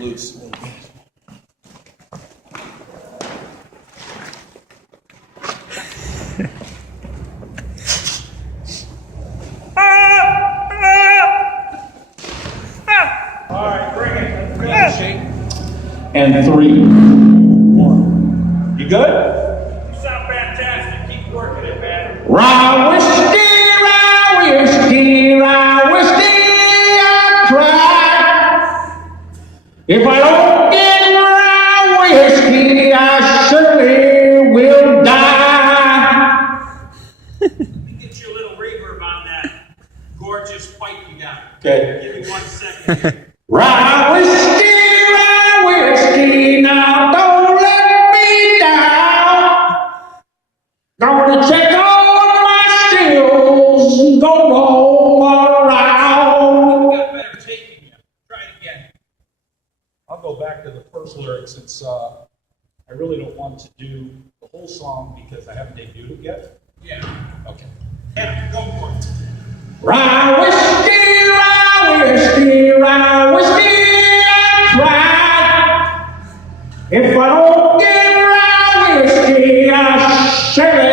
loose. All right, bring it. Let's go. Shake. And 3, 1. You good? You sound fantastic. Keep working it, man. Rye whiskey, I cry. If I don't get rye whiskey, I surely will die. Let me get you a little reverb on that gorgeous fight you got. Okay. Give me 1 second. Rye whiskey, now don't let me down. Gonna check on my skills and go all around. You got better taking you. Try it again. I'll go back to the first lyric since I really don't want to do the whole song because I haven't debuted it yet. Yeah. Okay. Yeah, go for it. Rye whiskey, I cry. If I don't get rye whiskey, I shall